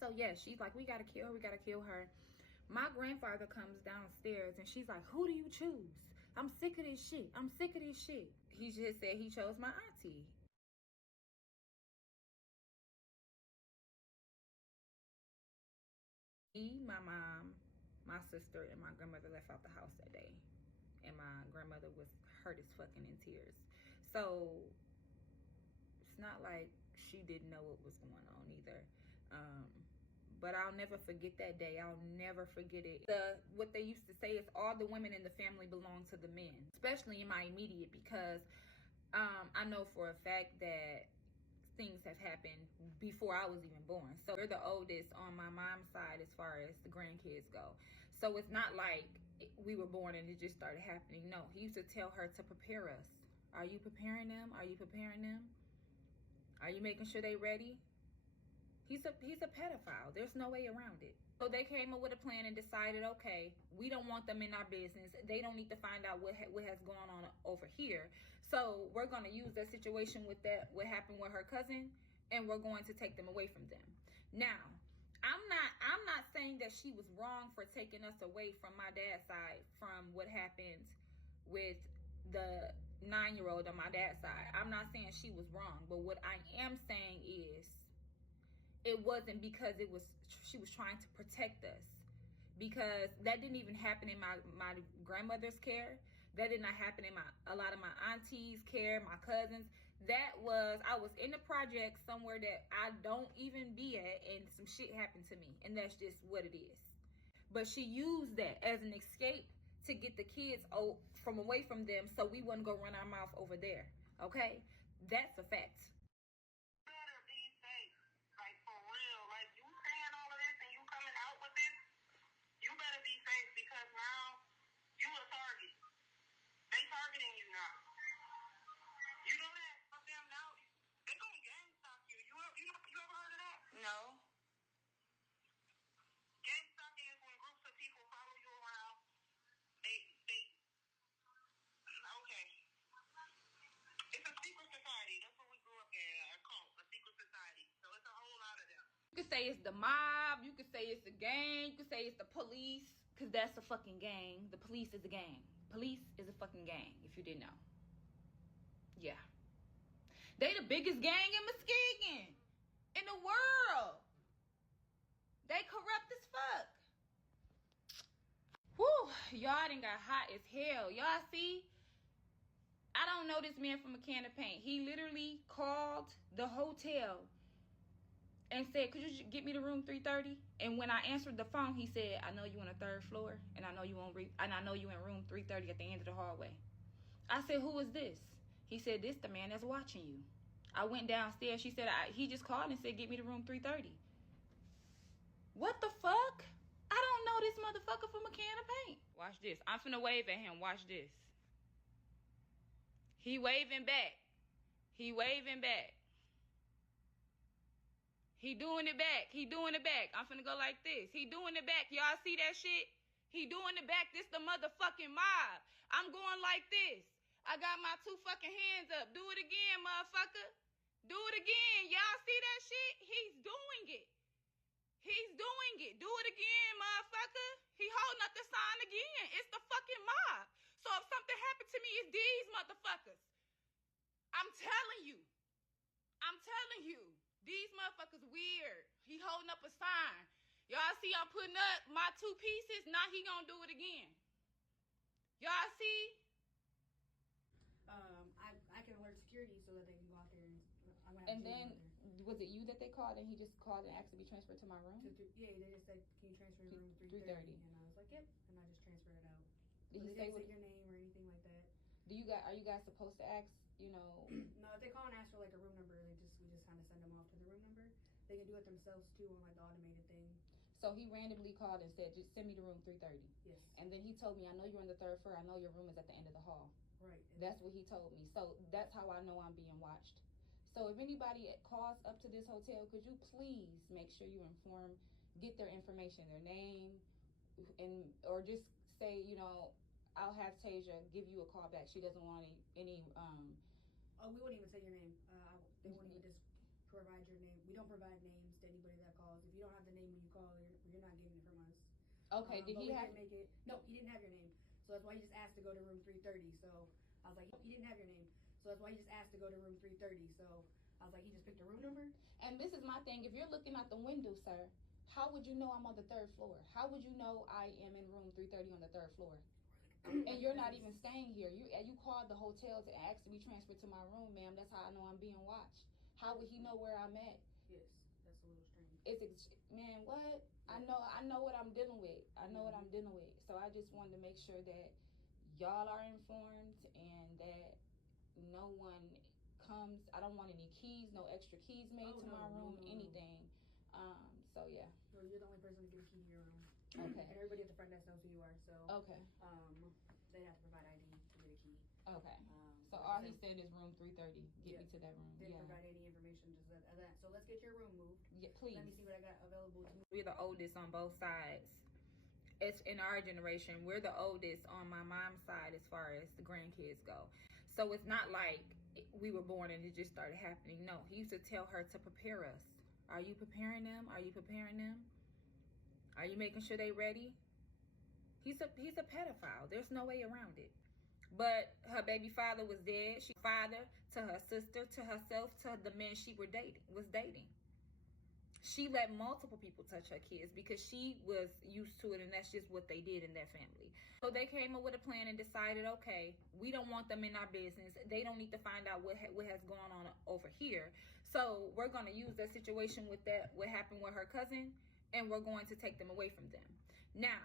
So yeah, she's like, we gotta kill her, we gotta kill her. My grandfather comes downstairs and she's like, who do you choose? I'm sick of this shit. I'm sick of this shit. He just said he chose my auntie. Me, my mom, my sister, and my grandmother left out the house that day. And my grandmother was hurt as fucking in tears. So it's not like she didn't know what was going on either. But I'll never forget that day. I'll never forget it. What they used to say is all the women in the family belong to the men, especially in my immediate, because I know for a fact that things have happened before I was even born. So we're the oldest on my mom's side as far as the grandkids go. So it's not like we were born and it just started happening. No, he used to tell her to prepare us. Are you preparing them? Are you preparing them? Are you making sure they ready? He's a pedophile. There's no way around it. So they came up with a plan and decided, okay, we don't want them in our business. They don't need to find out what has gone on over here. So we're going to use that situation with what happened with her cousin, and we're going to take them away from them. Now, I'm not saying that she was wrong for taking us away from my dad's side from what happened with the 9-year-old on my dad's side. I'm not saying she was wrong, but what I am saying is it wasn't because she was trying to protect us, because that didn't even happen in my grandmother's care. That did not happen in a lot of my aunties' care, my cousins. I was in the project somewhere that I don't even be at, and some shit happened to me, and that's just what it is. But she used that as an escape to get the kids from away from them, so we wouldn't go run our mouth over there. Okay, that's a fact. Like, for real, like, you saying all of this and you coming out with this, you better be safe, because now you a target. They targeting you now. You know that? Fuck them now. They gonna gang stalk you. You ever heard of that? No. Gang stalking is when groups of people follow you around. Okay. It's a secret society. That's what we grew up in. A cult, a secret society. So it's a whole lot of them. You could say it's the mob. You could say it's a gang. You could say it's the police. Because that's a fucking gang. The police is a gang. Police is a fucking gang, if you didn't know. Yeah. They the biggest gang in Muskegon. In the world. They corrupt as fuck. Whew. Y'all done got hot as hell. Y'all see? I don't know this man from a can of paint. He literally called the hotel and said, could you get me to room 330? And when I answered the phone, he said, I know you on the 3rd floor, and I know you in room 330 at the end of the hallway. I said, who is this? He said, this the man that's watching you. I went downstairs. She said, he just called and said, get me to room 330. What the fuck? I don't know this motherfucker from a can of paint. Watch this. I'm finna wave at him. Watch this. He waving back. He waving back. He doing it back. He doing it back. I'm finna go like this. He doing it back. Y'all see that shit? He doing it back. This the motherfucking mob. I'm going like this. I got my 2 fucking hands up. Do it again, motherfucker. Do it again. Y'all see that shit? He's doing it. He's doing it. Do it again, motherfucker. He holding up the sign again. It's the fucking mob. So if something happened to me, it's these motherfuckers. I'm telling you. I'm telling you. These motherfuckers weird. He holding up a sign. Y'all see I'm putting up my 2 pieces? Now he gonna do it again. Y'all see? I can alert security so that they can go out there and then, was it you that they called and he just called and asked to be transferred to my room? Yeah, they just said, can you transfer to room 330? And I was like, yep. And I just transferred it out. Did he say your name or anything like that? Are you guys supposed to ask, No, if they call and ask for like a room number, we just kind of send them off to the room number. They can do it themselves too on like the automated thing. So he randomly called and said, just send me to room 330. Yes. And then he told me, I know you're on the 3rd floor. I know your room is at the end of the hall. Right. That's what he told me. So that's how I know I'm being watched. So if anybody calls up to this hotel, could you please make sure you get their information, their name, or just say, I'll have Tasia give you a call back. She doesn't want any Oh, we wouldn't even say your name. They won't even just provide your name. We don't provide names to anybody that calls. If you don't have the name you're not getting it from us. Okay, did he have? Make it? No, he didn't have your name. So that's why he just asked to go to room 330. So I was like, he didn't have your name. So that's why he just asked to go to room 330. So I was like, he just picked a room number. And this is my thing. If you're looking out the window, sir, how would you know I'm on the 3rd floor? How would you know I am in room 330 on the 3rd floor? And you're not even staying here. You called the hotel to ask to be transferred to my room, ma'am. That's how I know I'm being watched. How would he know where I'm at? Yes, that's a little strange. Man, what? I know what I'm dealing with. I know what I'm dealing with. So I just wanted to make sure that y'all are informed and that no one comes. I don't want any keys, no extra keys made to my room, anything. So yeah. No, you're the only person to get a key to your room. Okay. And everybody at the front desk knows who you are. So okay. They have to provide ID to get a key. Okay. So all he said is room 330. Get me to that room. Didn't provide any information, just that. So let's get your room moved. Yeah, please. Let me see what I got available to move. We're the oldest on both sides. It's in our generation. We're the oldest on my mom's side as far as the grandkids go. So it's not like we were born and it just started happening. No, he used to tell her to prepare us. Are you preparing them? Are you preparing them? Are you making sure they ready? He's a pedophile. There's no way around it. But her baby father was dead. She father to her sister, to herself, to the men she was dating. She let multiple people touch her kids because she was used to it, and that's just what they did in their family. So they came up with a plan and decided, okay, we don't want them in our business. They don't need to find out what has gone on over here. So we're going to use that situation with what happened with her cousin, and we're going to take them away from them. Now,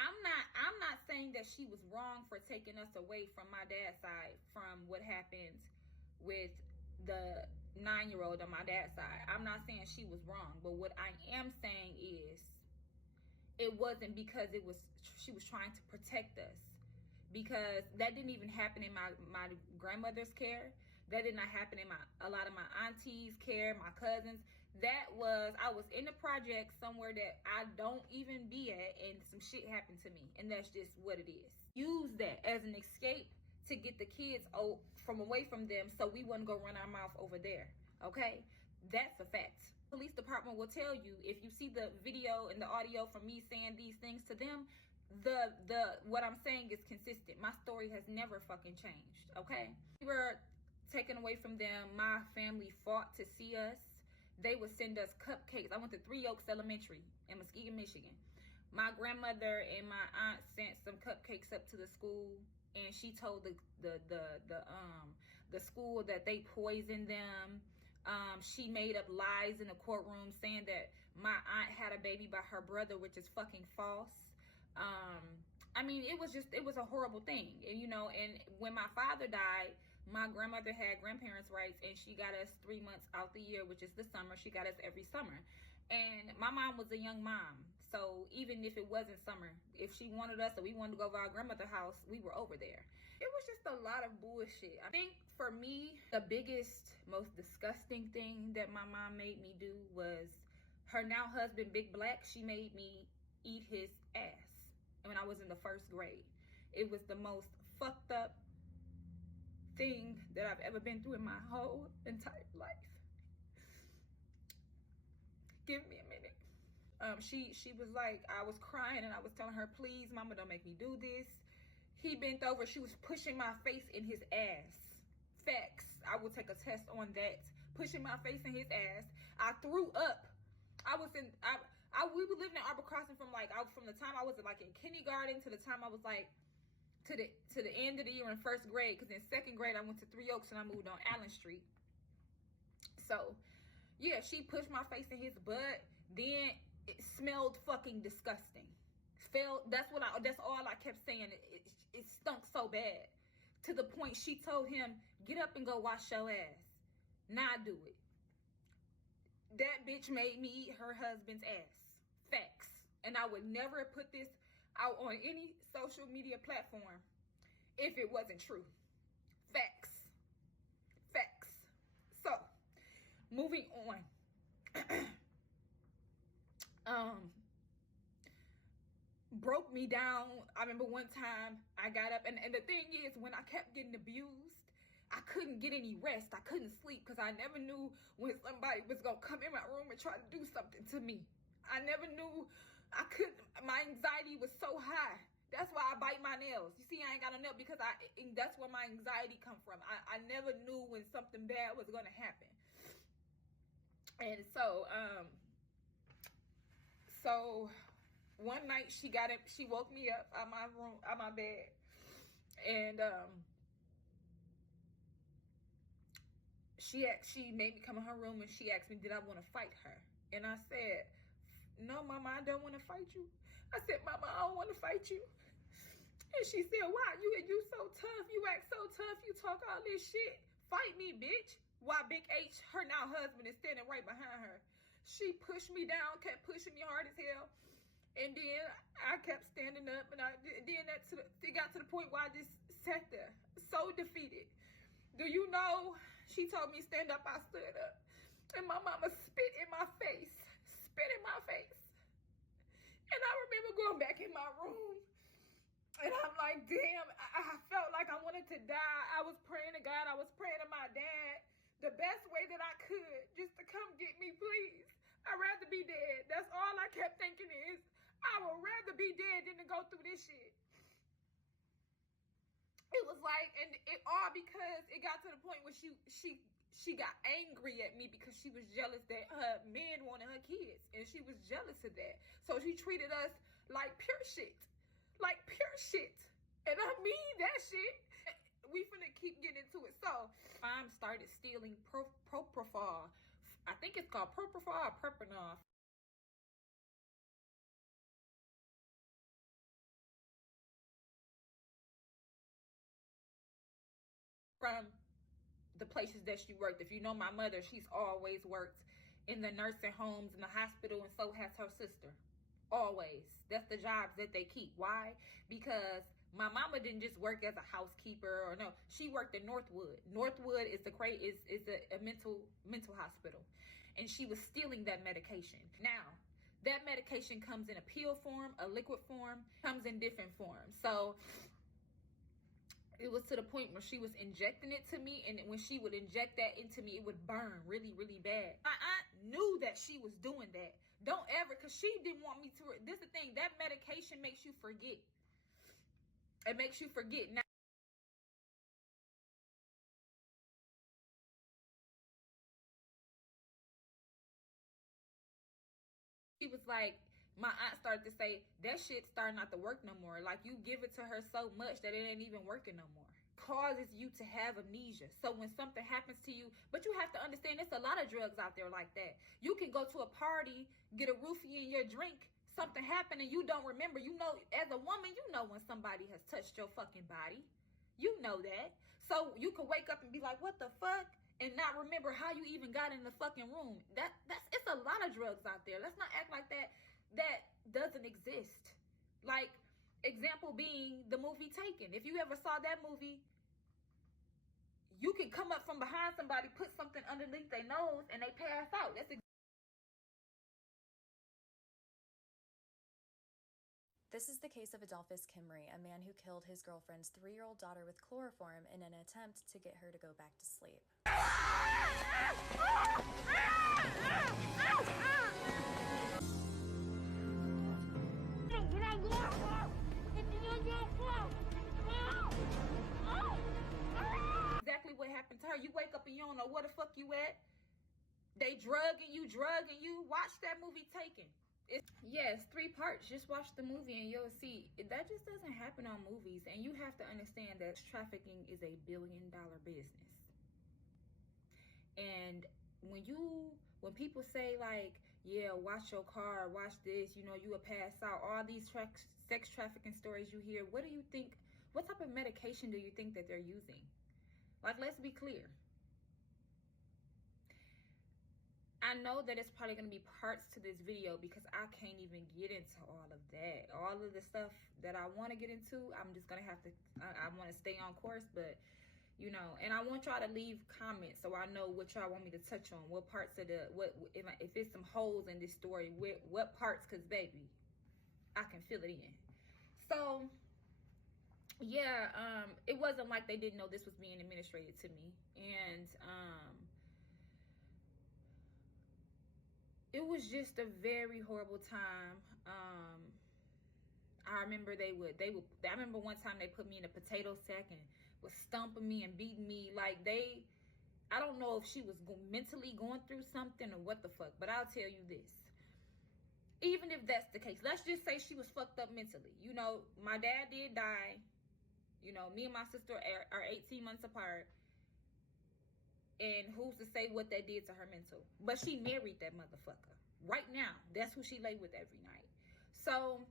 I'm not saying that she was wrong for taking us away from my dad's side from what happened with the 9-year-old on my dad's side. I'm not saying she was wrong, but what I am saying is it wasn't because she was trying to protect us, because that didn't even happen in my grandmother's care. That did not happen in a lot of my aunties' care, my cousins. I was in the project somewhere that I don't even be at, and some shit happened to me, and that's just what it is. Use that as an escape to get the kids from away from them, so we wouldn't go run our mouth over there. Okay, that's a fact. Police department will tell you, if you see the video and the audio from me saying these things to them, what I'm saying is consistent. My story has never fucking changed. Okay, we were taken away from them. My family fought to see us. They would send us cupcakes. I went to 3 Oaks Elementary in Muskegon, Michigan. My grandmother and my aunt sent some cupcakes up to the school, and she told the school that they poisoned them. She made up lies in the courtroom saying that my aunt had a baby by her brother, which is fucking false. I mean, it was a horrible thing. And, and when my father died, my grandmother had grandparents' rights, and she got us 3 months out the year, which is the summer. She got us every summer. And my mom was a young mom. So even if it wasn't summer, if she wanted us or we wanted to go to our grandmother's house, we were over there. It was just a lot of bullshit. I think for me, the biggest, most disgusting thing that my mom made me do was her now husband, Big Black. She made me eat his ass when I was in the 1st grade. It was the most fucked up thing that I've ever been through in my whole entire life. Give me a minute. She was like, I was crying and I was telling her, please, mama, don't make me do this. He bent over. She was pushing my face in his ass. Facts. I will take a test on that. Pushing my face in his ass. I threw up. We were living in Arbor Crossing from the time I was in kindergarten to the time I was to the end of the year in 1st grade. Because in 2nd grade I went to 3 Oaks and I moved on Allen Street. So yeah, she pushed my face in his butt. Then it smelled fucking disgusting. That's all I kept saying. It stunk so bad, to the point she told him, get up and go wash your ass. Now do it. That bitch made me eat her husband's ass. Facts. And I would never put this out on any social media platform if it wasn't true. Facts. Facts. So, moving on. Broke me down. I remember one time I got up, and the thing is, when I kept getting abused, I couldn't get any rest. I couldn't sleep because I never knew when somebody was gonna come in my room and try to do something to me. I never knew I couldn't, my anxiety was so high. That's why I bite my nails. You see, I ain't got no nail because that's where my anxiety come from. I never knew when something bad was gonna happen. And so, one night she woke me up out my room, out my bed, and she made me come in her room and she asked me, did I want to fight her? And I said, no, Mama, I don't want to fight you. I said, Mama, I don't want to fight you. And she said, why? You so tough. You act so tough. You talk all this shit. Fight me, bitch. Why Big H, her now husband, is standing right behind her. She pushed me down, kept pushing me hard as hell. And then I kept standing up, and it got to the point where I just sat there, so defeated. Do you know, she told me stand up, I stood up. And my mama spit in my face. And I remember going back in my room, and I'm like, damn, I felt like I wanted to die. I was praying to God. I was praying to my dad the best way that I could, just to come get me, please. I'd rather be dead. That's all I kept thinking is, I would rather be dead than to go through this shit. It was like, and it all because it got to the point where she got angry at me because she was jealous that her man wanted her kids, and she was jealous of that. So she treated us like pure shit. Like pure shit. And I mean that shit. We finna keep getting into it. So I started stealing propofol. I think it's called propofol or Perpinol. From the places that she worked. If you know my mother, she's always worked in the nursing homes, in the hospital, and so has her sister. Always. That's the jobs that they keep. Why? Because my mama didn't just work as a housekeeper, or no, she worked in Northwood. Northwood is a mental hospital, and she was stealing that medication. Now, that medication comes in a pill form, a liquid form, comes in different forms. So it was to the point where she was injecting it to me, and when she would inject that into me, it would burn really, really bad. My aunt knew that she was doing that. Don't ever, because she didn't want me to. This is the thing, that medication makes you forget. It makes you forget. Now, she was like, my aunt started to say, that shit's starting not to work no more. Like, you give it to her so much that it ain't even working no more. Causes you to have amnesia. So when something happens to you, but you have to understand, there's a lot of drugs out there like that. You can go to a party, get a roofie in your drink, something happened and you don't remember. You know, as a woman, you know when somebody has touched your fucking body. You know that. So you can wake up and be like, what the fuck? And not remember how you even got in the fucking room. It's a lot of drugs out there. Let's not act like that doesn't exist. Like, example being the movie Taken. If you ever saw that movie, you can come up from behind somebody, put something underneath their nose, and they pass out. This is the case of Adolphus Kimry, a man who killed his girlfriend's 3-year-old daughter with chloroform in an attempt to get her to go back to sleep. Exactly what happened to her. You wake up and you don't know where the fuck you at. They drugging you. Watch that movie Taken. Yes, 3 parts. Just watch the movie and you'll see. That just doesn't happen on movies. And you have to understand that trafficking is a billion-dollar business. And when people say like, yeah, watch your car, watch this, you know, you will pass out, all these sex trafficking stories you hear, what do you think, what type of medication do you think that they're using? Like, let's be clear. I know that it's probably going to be parts to this video because I can't even get into all of that. All of the stuff that I want to get into, I'm just going to have to, I want to stay on course, but, you know, and I want y'all to leave comments so I know what y'all want me to touch on. What parts of if it's some holes in this story, what parts, because, baby, I can fill it in. So, yeah, it wasn't like they didn't know this was being administrated to me. And, it was just a very horrible time. I remember I remember one time they put me in a potato sack and was stomping me and beating me. Like, I don't know if she was mentally going through something or what the fuck, but I'll tell you this. Even if that's the case, let's just say she was fucked up mentally. You know, my dad did die. You know, me and my sister are 18 months apart. And who's to say what that did to her mental? But she married that motherfucker. Right now, that's who she lay with every night. So